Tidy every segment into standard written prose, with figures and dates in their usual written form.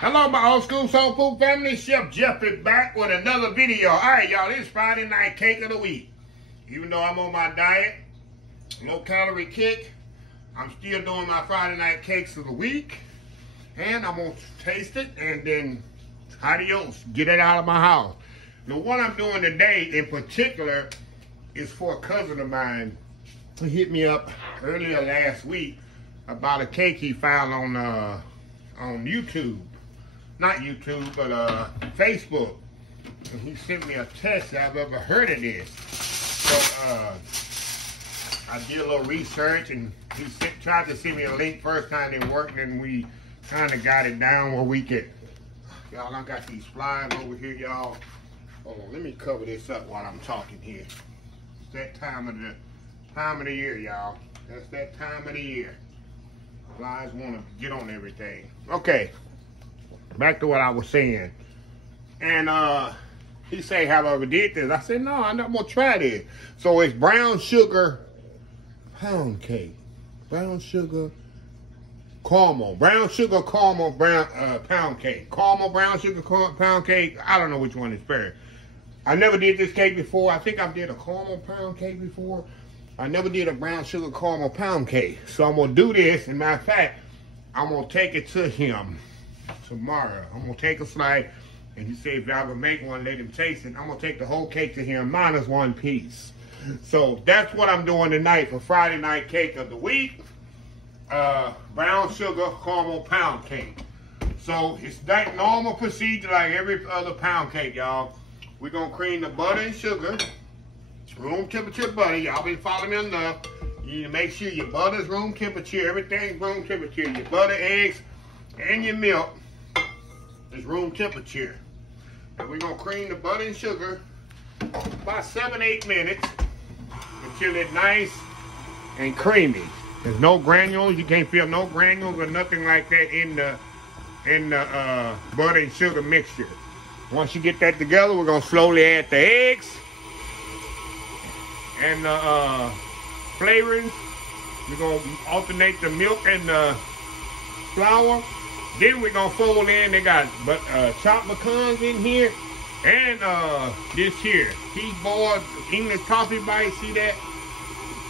Hello, my old school soul food family. Chef Jeff is back with another video. All right, y'all, this is Friday night cake of the week. Even though I'm on my diet, low calorie kick, I'm still doing my Friday night cakes of the week. And I'm going to taste it and then adios, get it out of my house. Now, what I'm doing today in particular is for a cousin of mine who hit me up earlier last week about a cake he found on YouTube. Not YouTube, but Facebook. And he sent me a test that I've ever heard of this. So I did a little research, and he tried to send me a link first time it worked, and we kind of got it down where we could. Y'all, I got these flies over here, y'all. Hold on, let me cover this up while I'm talking here. It's that time of the year, y'all. That's that time of the year. Flies want to get on everything. Okay. Back to what I was saying. And he said, have I ever did this? I said, no, I'm not going to try this. So it's brown sugar pound cake. Brown sugar caramel. Brown sugar caramel pound cake. Caramel brown sugar pound cake. I don't know which one is better. I never did this cake before. I think I did a caramel pound cake before. I never did a brown sugar caramel pound cake. So I'm going to do this. And matter of fact, I'm going to take it to him tomorrow. I'm going to take a slice, and he said if I ever make one, let him taste it. I'm going to take the whole cake to him, minus one piece. So that's what I'm doing tonight for Friday night cake of the week. Brown sugar caramel pound cake. So it's that normal procedure like every other pound cake, y'all. We're going to cream the butter and sugar. Room temperature butter. Y'all been following me enough. You need to make sure your butter's room temperature. Everything's room temperature. Your butter, eggs, and your milk is room temperature. And we're going to cream the butter and sugar about 7-8 minutes until it's nice and creamy. There's no granules. You can't feel no granules or nothing like that in the butter and sugar mixture. Once you get that together, we're going to slowly add the eggs and the flavorings. We're going to alternate the milk and the flour. Then we're going to fold in, they got chopped pecans in here, and this here, Heath boiled English toffee bites, see that?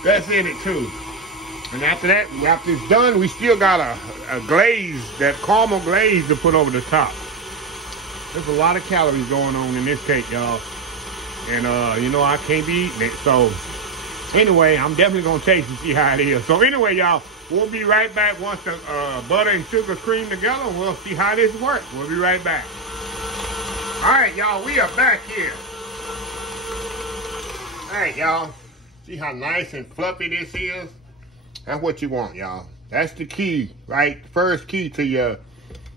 That's in it too. And after that, after it's done, we still got a glaze, that caramel glaze to put over the top. There's a lot of calories going on in this cake, y'all. And you know, I can't be eating it, so anyway, I'm definitely going to taste and see how it is. So anyway, y'all, we'll be right back once the butter and sugar cream together. We'll see how this works. We'll be right back. All right, y'all, we are back here. All right, y'all. See how nice and fluffy this is? That's what you want, y'all. That's the key, right? First key to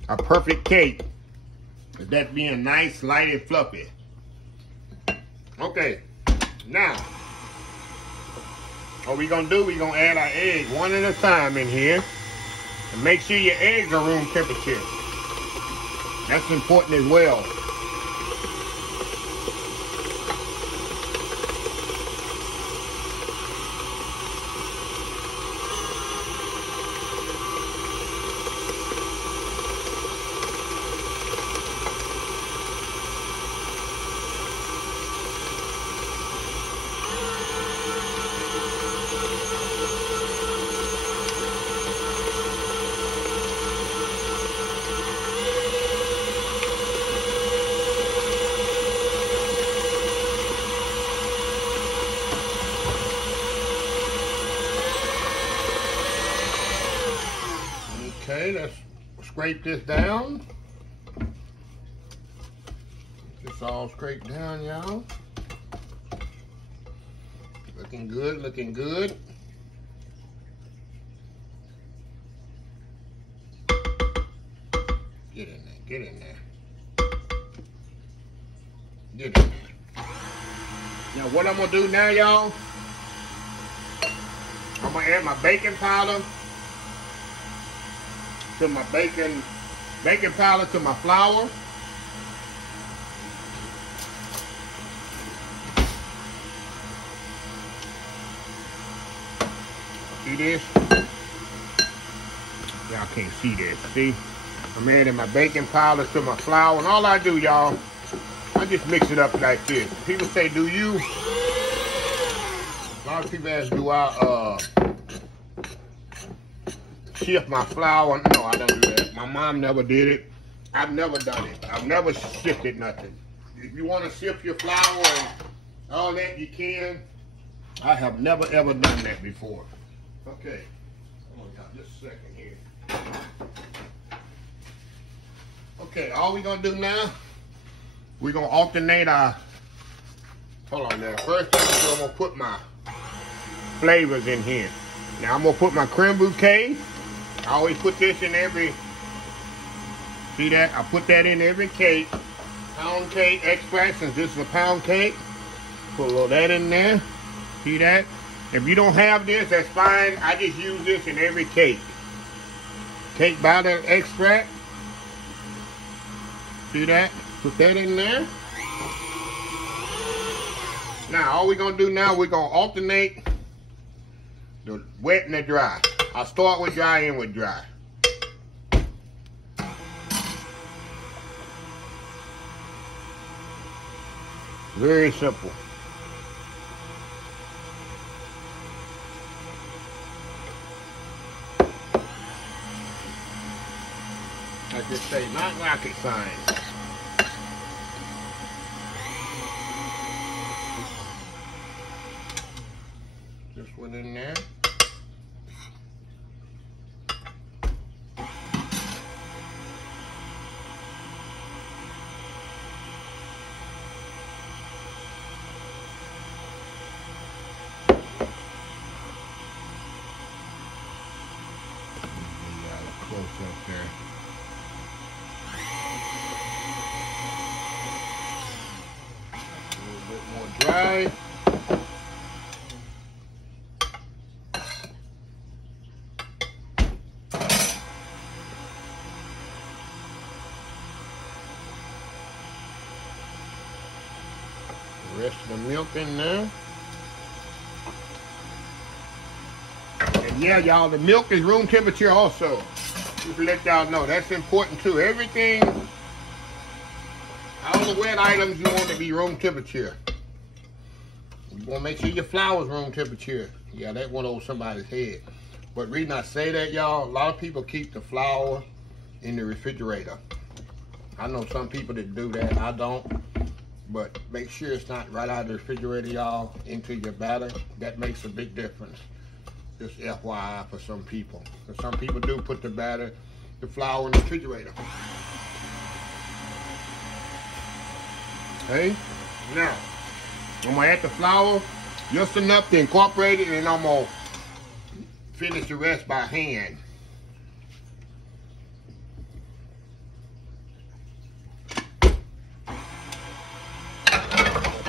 a perfect cake is that being nice, light, and fluffy. Okay, now, what we're going to do, we're going to add our eggs one at a time in here. And make sure your eggs are room temperature. That's important as well. Okay, let's scrape this down. Get this all scraped down, y'all. Looking good, looking good. Get in there, get in there. Get in there. Now what I'm gonna do now, y'all, I'm gonna add my baking powder to my baking powder to my flour. See this? Y'all can't see this, see? I'm adding my baking powder to my flour, and all I do, y'all, I just mix it up like this. People say, do you? A lot of people ask, do I shift my flour? No, I don't do that. My mom never did it. I've never done it. I've never shifted nothing. If you want to shift your flour and all that, you can. I have never ever done that before. Okay. Hold on, just a second here. Okay, all we're gonna do now, we're gonna alternate our, hold on now. First thing I'm gonna put my flavors in here. Now I'm gonna put my creme bouquet. I always put this in every, see that? I put that in every cake. Pound cake extract, since this is a pound cake. Put a little of that in there. See that? If you don't have this, that's fine. I just use this in every cake. Cake batter extract. See that? Put that in there. Now, all we're going to do now, we're going to alternate the wet and the dry. I'll start with dry, end with dry. Very simple. Like I say, not rocket science. This one in there. Close up there. Dry. The rest of the milk in there. And yeah, y'all, the milk is room temperature also. Just to let y'all know, that's important too. Everything, all the wet items, you want to be room temperature. You want to make sure your flour's room temperature. Yeah, that went over somebody's head. But the reason I say that, y'all, a lot of people keep the flour in the refrigerator. I know some people that do that. I don't. But make sure it's not right out of the refrigerator, y'all, into your batter. That makes a big difference. Just FYI for some people. Because some people do put the flour in the refrigerator. Okay? Now, I'm going to add the flour just enough to incorporate it, and I'm going to finish the rest by hand.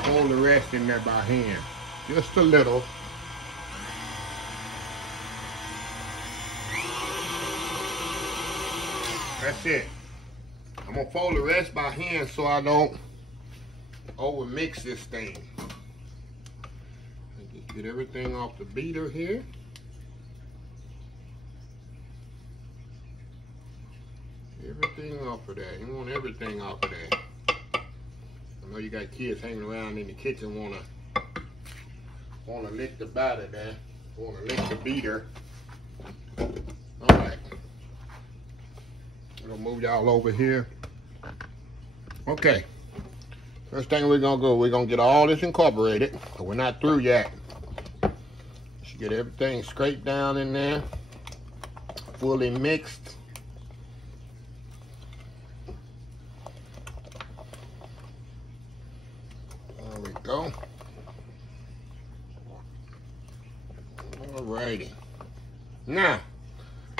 Fold the rest in there by hand. Just a little. That's it. I'm going to fold the rest by hand so I don't over mix this thing. Just get everything off the beater here. Everything off of that. You want everything off of that. I know you got kids hanging around in the kitchen wanna lick the batter there. Wanna lick the beater. Alright. We're gonna move y'all over here. Okay. First thing we're gonna go, we're gonna get all this incorporated. But we're not through yet. Should get everything scraped down in there. Fully mixed. There we go. Alrighty. Now,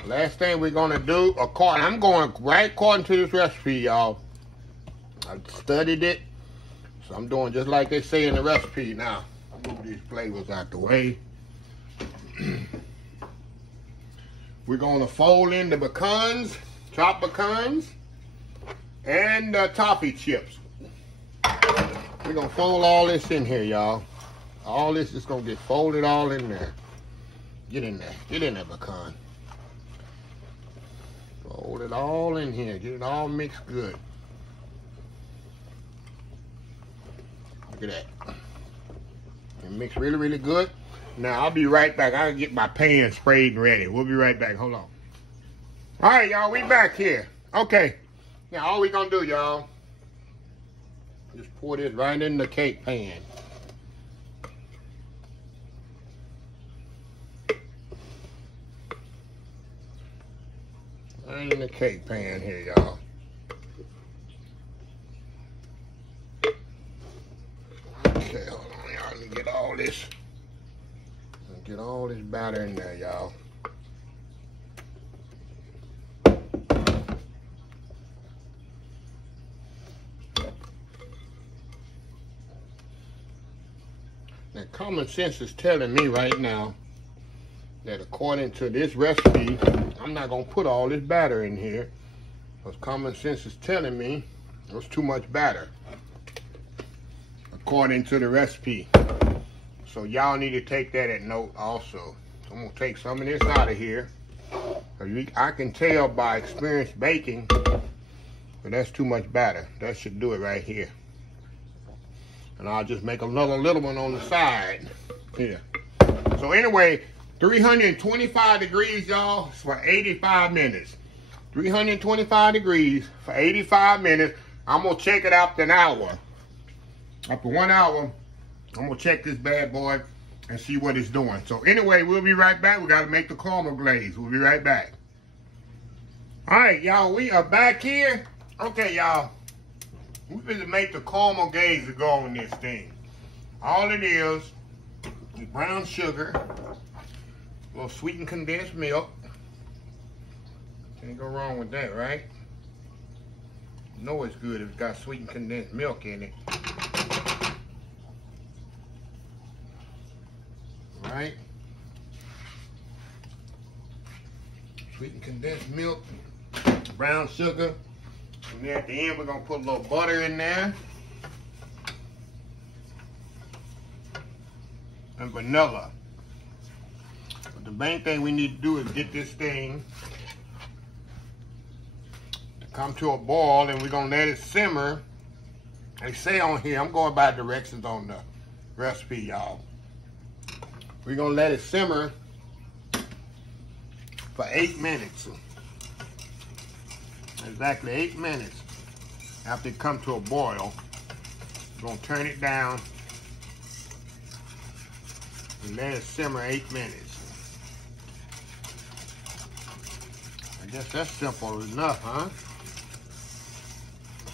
last thing we're gonna do, I'm going right according to this recipe, y'all. I studied it, so I'm doing just like they say in the recipe. Now, I'll move these flavors out the way. We're gonna fold in the pecans, chopped pecans, and toffee chips. We're gonna fold all this in here, y'all. All this is gonna get folded all in there. Get in there, pecan. Fold it all in here. Get it all mixed good. Look at that. And mix really, really good. Now, I'll be right back. I'll get my pan sprayed and ready. We'll be right back. Hold on. All right, y'all. We back here. Okay. Now, all we gonna do, y'all, just pour this right in the cake pan. Right in the cake pan here, y'all. Okay, hold on, y'all. Let me get all this. Get all this batter in there, y'all. Now, common sense is telling me right now that according to this recipe, I'm not gonna put all this batter in here, because common sense is telling me there's too much batter, according to the recipe. So y'all need to take that at note also. So I'm gonna take some of this out of here. I can tell by experienced baking, but that's too much batter. That should do it right here. And I'll just make another little one on the side here. So anyway, 325 degrees, y'all, for 85 minutes. 325 degrees for 85 minutes. I'm gonna check it after an hour. After 1 hour, I'm gonna check this bad boy and see what it's doing. So anyway, we'll be right back. We gotta make the caramel glaze. We'll be right back. All right, y'all, we are back here. Okay, y'all, we're gonna make the caramel glaze to go on this thing. All it is brown sugar, a little sweetened condensed milk. Can't go wrong with that, right? You know it's good if it's got sweetened condensed milk in it. Right? Sweetened condensed milk, brown sugar, and then at the end we're gonna put a little butter in there, and vanilla. But the main thing we need to do is get this thing to come to a boil, and we're gonna let it simmer. They say on here, I'm going by directions on the recipe, y'all. We're gonna let it simmer for 8 minutes. Exactly 8 minutes after it comes to a boil. We're gonna turn it down and let it simmer 8 minutes. I guess that's simple enough, huh?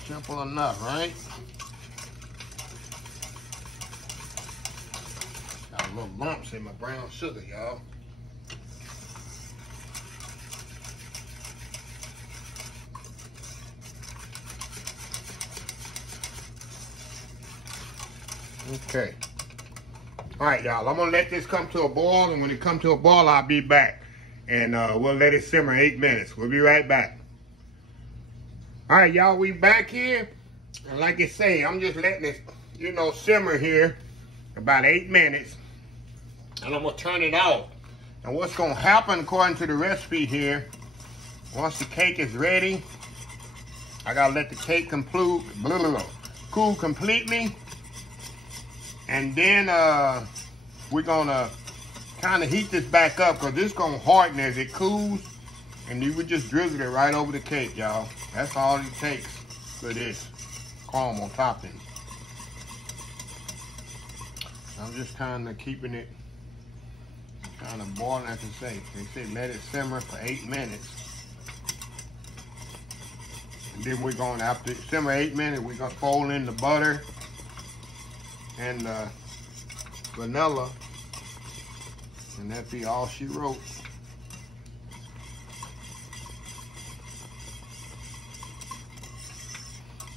Simple enough, right? Got little lumps in my brown sugar, y'all. Okay. All right, y'all. I'm gonna let this come to a boil, and when it comes to a boil, I'll be back, and we'll let it simmer 8 minutes. We'll be right back. All right, y'all. We back here, and like I say, I'm just letting it, you know, simmer here about 8 minutes, and I'm gonna turn it off. And what's gonna happen, according to the recipe here, once the cake is ready, I gotta let the cake cool completely. And then we're gonna kind of heat this back up, because it's gonna harden as it cools, and you would just drizzle it right over the cake, y'all. That's all it takes for this caramel topping. I'm just kind of keeping it kind of boiling, as I say. They say let it simmer for 8 minutes. And then we're going, after it simmer 8 minutes, we're gonna fold in the butter and vanilla, and that be all she wrote.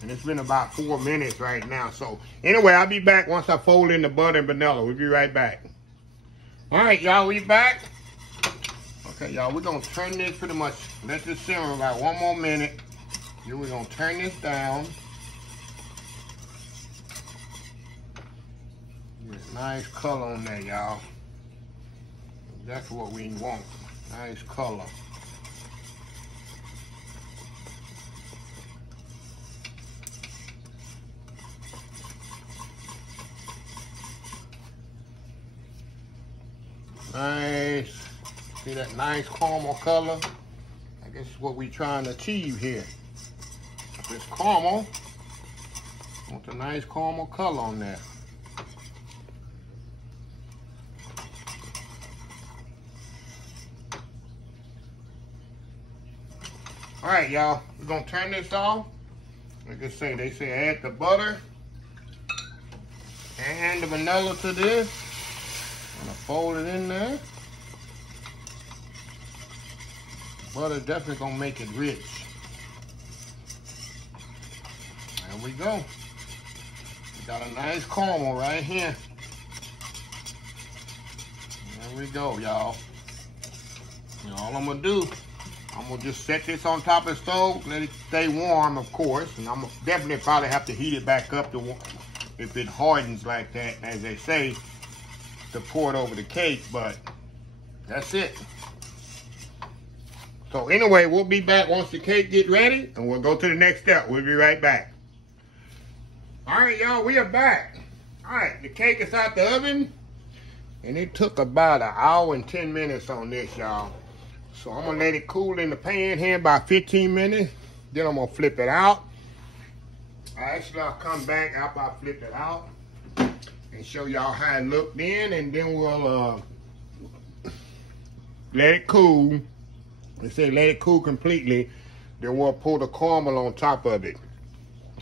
And it's been about 4 minutes right now. So anyway, I'll be back once I fold in the butter and vanilla. We'll be right back. All right, y'all, we back. Okay, y'all, we're gonna turn this pretty much, let this simmer about 1 more minute. Then we're gonna turn this down. Nice color on there, y'all. That's what we want. Nice color. Nice. See that nice caramel color? I guess what we're trying to achieve here. This caramel. Want a nice caramel color on there. All right, y'all. We're gonna turn this off. Like I say, they say add the butter and the vanilla to this. I'm gonna fold it in there. Butter definitely gonna make it rich. There we go. We got a nice caramel right here. There we go, y'all. And all I'm gonna do, I'm gonna just set this on top of the stove, let it stay warm, of course, and I'm gonna definitely probably have to heat it back up to if it hardens like that, as they say, to pour it over the cake. But that's it. So anyway, we'll be back once the cake gets ready, and we'll go to the next step. We'll be right back. All right, y'all, we are back. All right, the cake is out the oven, and it took about 1 hour and 10 minutes on this, y'all. So I'm gonna let it cool in the pan here about 15 minutes. Then I'm gonna flip it out. I'll come back after I flip it out and show y'all how it looked then, and then we'll let it cool. They say let it cool completely. Then we'll pour the caramel on top of it.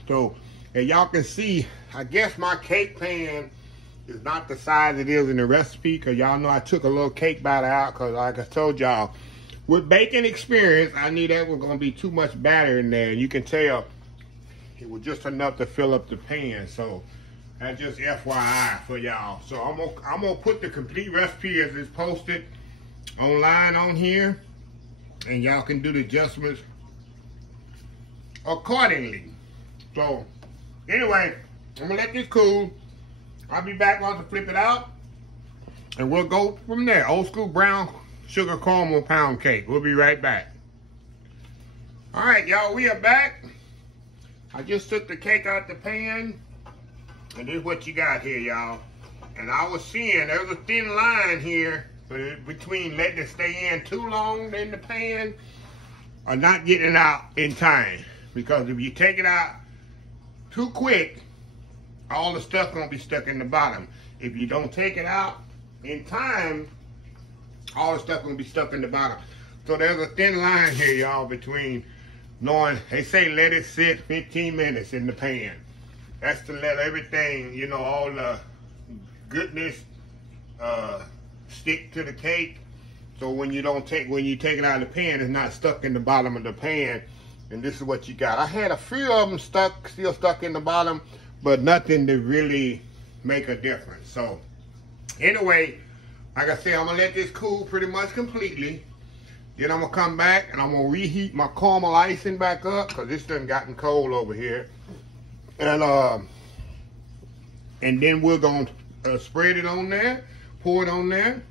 So, and y'all can see, I guess my cake pan is not the size it is in the recipe, because y'all know I took a little cake batter out, because like I told y'all, with baking experience, I knew that was going to be too much batter in there. You can tell it was just enough to fill up the pan. So that's just FYI for y'all. So I'm gonna put the complete recipe as it's posted online on here, and y'all can do the adjustments accordingly. So anyway, I'm gonna let this cool. I'll be back once I flip it out, and we'll go from there. Old school brown sugar caramel pound cake. We'll be right back. All right, y'all, we are back. I just took the cake out the pan, and this is what you got here, y'all. And I was seeing there's a thin line here between letting it stay in too long in the pan or not getting it out in time. Because if you take it out too quick, all the stuff gonna be stuck in the bottom. If you don't take it out in time, all the stuff gonna be stuck in the bottom. So there's a thin line here, y'all, between knowing, they say let it sit 15 minutes in the pan. That's to let everything, you know, all the goodness stick to the cake. So when you take it out of the pan, it's not stuck in the bottom of the pan. And this is what you got. I had a few of them still stuck in the bottom, but nothing to really make a difference. So anyway, like I said, I'm gonna let this cool pretty much completely. Then I'm gonna come back and I'm gonna reheat my caramel icing back up, because this done gotten cold over here. And then we're gonna spread it on there, pour it on there,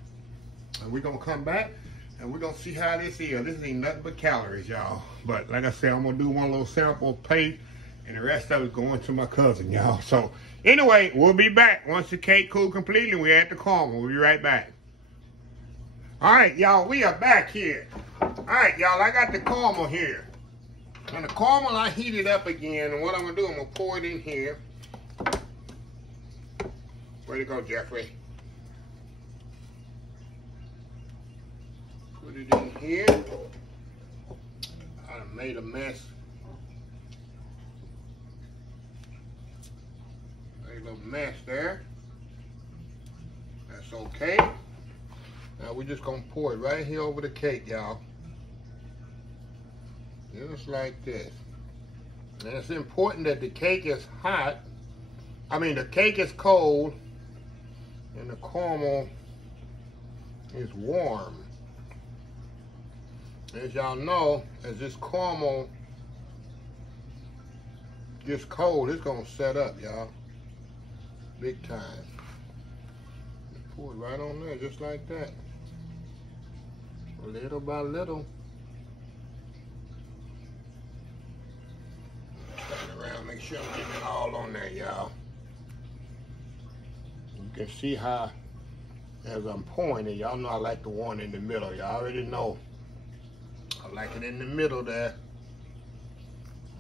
and we're gonna come back and we're gonna see how this is. This ain't nothing but calories, y'all. But like I said, I'm gonna do one little sample plate, and the rest of it going to my cousin, y'all. So anyway, we'll be back once the cake cool completely. We add the caramel. We'll be right back. All right, y'all, we are back here. All right, y'all, I got the caramel here. And the caramel, I heat it up again, and what I'm gonna do, I'm gonna pour it in here. Where'd it go, Jeffrey? Put it in here. I done made a mess. Made a little mess there. That's okay. Now we're just gonna pour it right here over the cake, y'all. Just like this. And it's important that the cake is hot. I mean, the cake is cold and the caramel is warm. As y'all know, as this caramel gets cold, it's gonna set up, y'all. Big time. Pour it right on there, just like that. Little by little. Turn around, make sure I'm getting it all on there, y'all. You can see how as I'm pouring it. Y'all know I like the one in the middle. Y'all already know. I like it in the middle there.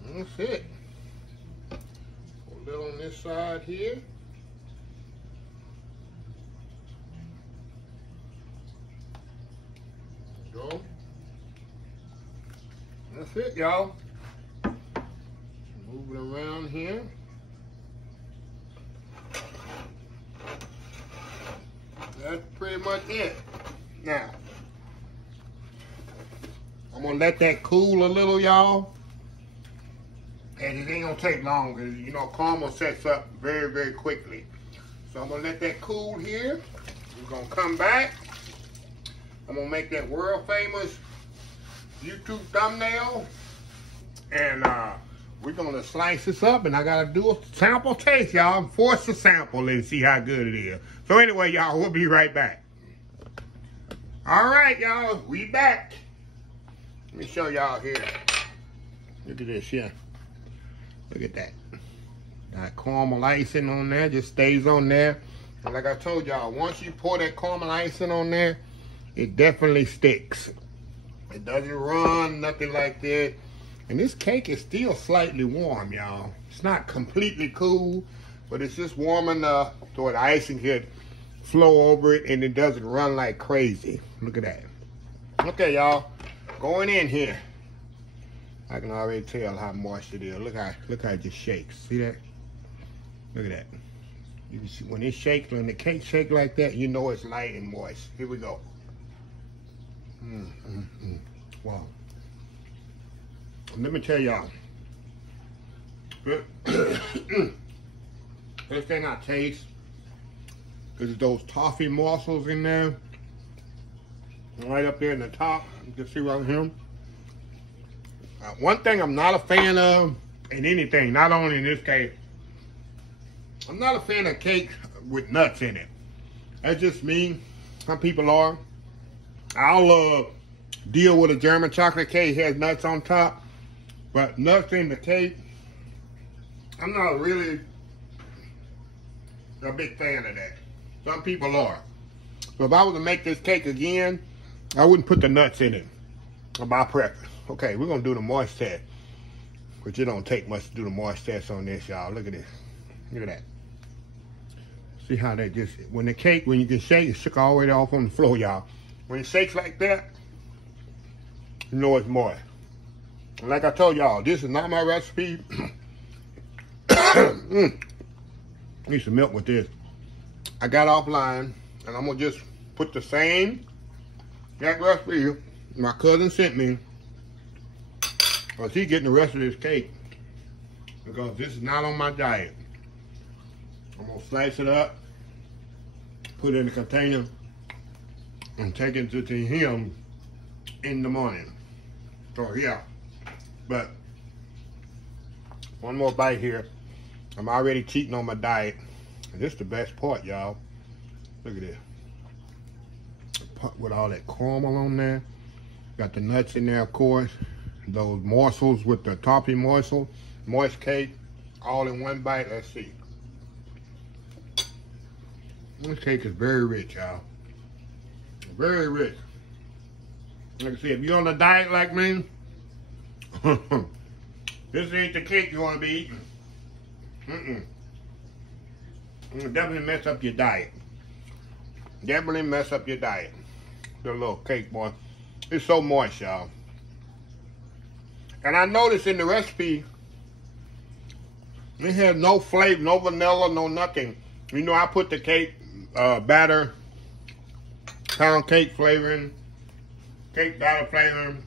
That's it. A little on this side here. Go. That's it, y'all. Move it around here. That's pretty much it. Now, I'm gonna let that cool a little, y'all. And it ain't gonna take long because, you know, caramel sets up very, very quickly. So I'm gonna let that cool here. We're gonna come back. I'm gonna make that world famous YouTube thumbnail. And we're gonna slice this up, and I gotta do a sample taste, y'all. Force the sample and see how good it is. So anyway, y'all, we'll be right back. All right, y'all, we back. Let me show y'all here. Look at this here. Look at that. Got caramel icing on there, just stays on there. And like I told y'all, once you pour that caramel icing on there, it definitely sticks. It doesn't run, nothing like that. And this cake is still slightly warm, y'all. It's not completely cool, but it's just warm enough so the icing could flow over it and it doesn't run like crazy. Look at that. Okay, y'all, going in here. I can already tell how moist it is. Look how it just shakes. See that? Look at that. You can see when it shakes, when the cake shakes like that, you know it's light and moist. Here we go. Wow. Let me tell y'all. First thing I taste is those toffee morsels in there. Right up there in the top. You can see right here. One thing I'm not a fan of in anything, not only in this cake, I'm not a fan of cake with nuts in it. That's just me. Some people are. I'll deal with a German chocolate cake, has nuts on top, but nuts in the cake, I'm not really a big fan of that. Some people are. So if I was to make this cake again, I wouldn't put the nuts in it. My preference. Okay, we're gonna do the moist test, which it don't take much to do the moist test on this, y'all. Look at this. Look at that. See how that just, when the cake, when you can shake, it shook all the way off on the floor, y'all. When it shakes like that, you know it's moist. And like I told y'all, this is not my recipe. Need some milk with this. I got offline, and I'm gonna just put the same that recipe my cousin sent me. Because he's getting the rest of this cake. Because this is not on my diet. I'm gonna slice it up, put it in a container, and take it to him in the morning. So yeah, but one more bite here. I'm already cheating on my diet. And this is the best part, y'all. Look at this. With all that caramel on there. Got the nuts in there, of course. Those morsels with the toffee moist cake, all in one bite. Let's see. This cake is very rich, y'all. Very rich. Like I said, if you're on a diet like me, this ain't the cake you want to be eating. It'll definitely mess up your diet. Definitely mess up your diet. The little cake, boy. It's so moist, y'all. And I noticed in the recipe, it has no flavor, no vanilla, no nothing. You know, I put the cake batter, pound cake flavoring, cake batter flavoring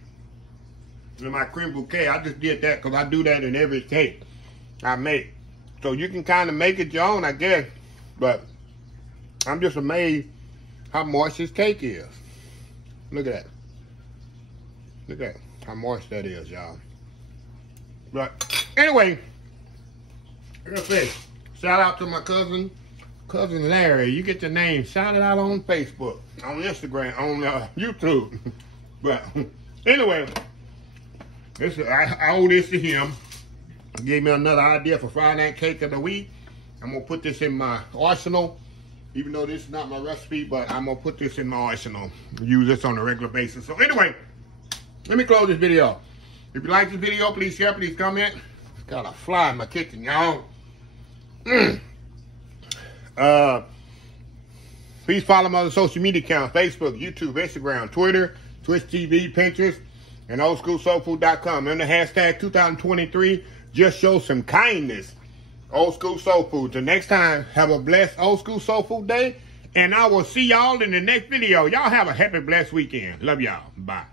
in my creme bouquet. I just did that because I do that in every cake I make. So you can kind of make it your own, I guess. But I'm just amazed how moist this cake is. Look at that. Look at that. How moist that is, y'all. But anyway, like I said, shout out to my cousin Larry. You get your name, shout it out on Facebook, on Instagram, on YouTube. But anyway, I owe this to him. He gave me another idea for Friday night cake of the week. I'm gonna put this in my arsenal Even though this is not my recipe, but I'm gonna put this in my arsenal. Use this on a regular basis. So anyway, let me close this video. If you like this video, please share, please comment. It's got a fly in my kitchen, y'all. Please follow my other social media accounts: Facebook, YouTube, Instagram, Twitter, Twitch TV, Pinterest, and oldschoolsoulfood.com. And the hashtag 2023, just show some kindness. Old School Soul Food. Till next time, have a blessed Old School Soul Food day. And I will see y'all in the next video. Y'all have a happy, blessed weekend. Love y'all. Bye.